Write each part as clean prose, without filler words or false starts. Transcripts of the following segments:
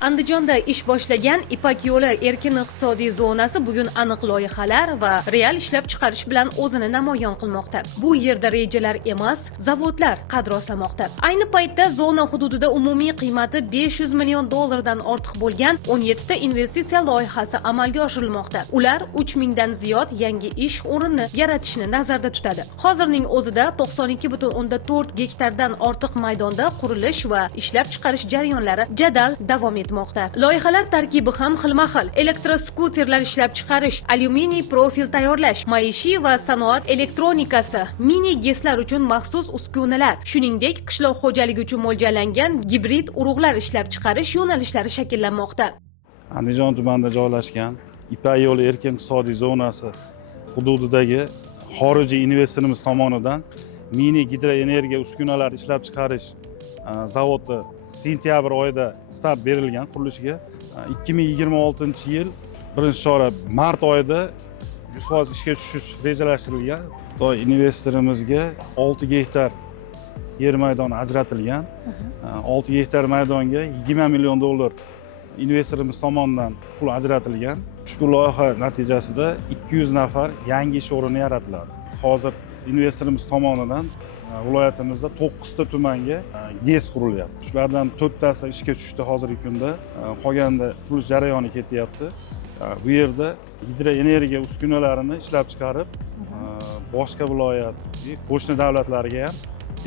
Andijonda ish boshlagan Ipak yo'li erkin iqtisodiy zonasi bugun aniq loyihalar va real ishlab chiqarish bilan o'zini namoyon qilmoqda. Bu yerda rejalar emas, zavodlar qad rostlamoqda. Ayni paytda zona hududida umumiy qiymati 500 million dollardan ortiq bo'lgan 17 ta investitsiya loyihasi amalga oshirilmoqda. Ular 3000 dan ziyod yangi ish o'rinini yaratishni nazarda tutadi. Hozirning o'zida 92,4 gektardan ortiq maydonda qurilish va ishlab chiqarish jarayonlari jadal davom etmoqda. Loyihalar tarkibi ham xilma-xil. Elektroskuterlar ishlab chiqarish, alyuminiy profil tayyorlash, maishiy va sanoat elektronikasi, mini GESlar uchun maxsus uskunalar, shuningdek qishloq xo'jaligi uchun mo'ljallangan gibrid urug'lar ishlab chiqarish yo'nalishlari shakllanmoqda. Andijon tumanida joylashgan Ipak yo'li erkin iqtisodiy zonasi hududidagi xorijiy investorimiz tomonidan mini gidroenergiya uskunalari ishlab chiqarish zavodi sentyabr oyida start berilgan qurilishiga. 2026-yil 1-chora mart oyida 100% ishga tushish rejalashtirilgan. Xitoy investorimizga 6 gektar yer maydoni ajratilgan. 6 gektar maydonga 20 million dollar investorimiz tomonidan pul ajratilgan. Ushbu loyiha natijasida 200 nafar yangi ish o'rini yaratiladi. Hozir investorimiz tomonidan viloyatimizda 9 ta tumanga GES qurilyapti. Shulardan 4 tasi ishga tushdi hozirgi kunda. Qolganda qurilish jarayoni ketyapti. Bu yerda gidroenergiya uskunalarini ishlab chiqarib, boshqa viloyat, qo'shni davlatlarga ham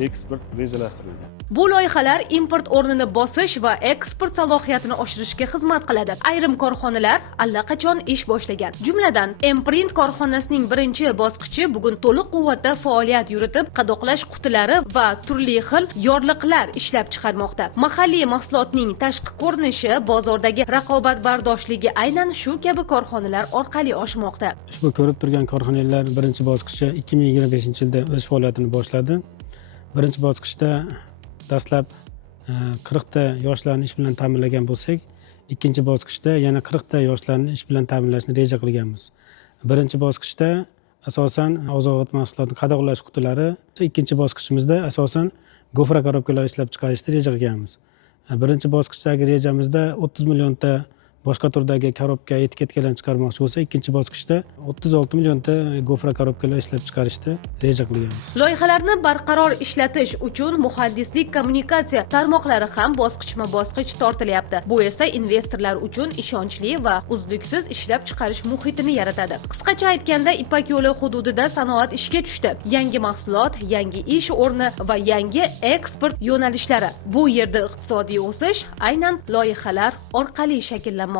eksport rejalashtirilgan. Bu loyihalar import o'rnini bosish va eksport salohiyatini oshirishga xizmat qiladi. Ayrim korxonalar allaqachon ish boshlagan. Jumladan, Emprint korxonasining birinchi bosqichi bugun to'liq quvvatda faoliyat yuritib, qadoqlash qutilari va turli xil yorliqlar ishlab chiqarmoqda. Mahalliy mahsulotning tashqi ko'rinishi, bozordagi raqobatbardoshligi aynan shu kabi korxonalar orqali oshmoqda. Ushbu ko'rib turgan korxonalar birinchi bosqichi 2025-yilda o'z faoliyatini boshladi. Birinchi bosqichda dastlab 40 ta yoshlarni ish bilan ta'minlagan bo'lsak, ikkinchi bosqichda yana 40 ta yoshlarni ish bilan ta'minlashni reja qilganmiz. Birinchi bosqichda asosan oziq-ovqat mahsulotini qadoqlash qutilari, ikkinchi bosqichimizda asosan gofra korobkalar ishlab chiqarishni reja qilganmiz. Birinchi bosqichdagi rejamizda 30 millionta boshqa turdagi korobka etiketkalarni chiqarmoqchi bo'lsa, ikkinchi bosqichda 36 millionta gofra korobkalar ishlab chiqarishni reja qilganmiz. Loyihalarni barqaror ishlatish uchun muhandislik kommunikatsiya tarmoqlari ham bosqichma-bosqich tortilyapti. Bu esa investorlar uchun ishonchli va uzluksiz ishlab chiqarish muhitini yaratadi. Qisqacha aytganda, Ipak yo'li hududida sanoat ishga tushdi. Yangi mahsulot, yangi ish o'rni va yangi eksport yo'nalishlari. Bu yerda iqtisodiy o'sish aynan loyihalar orqali shakllanmoqda.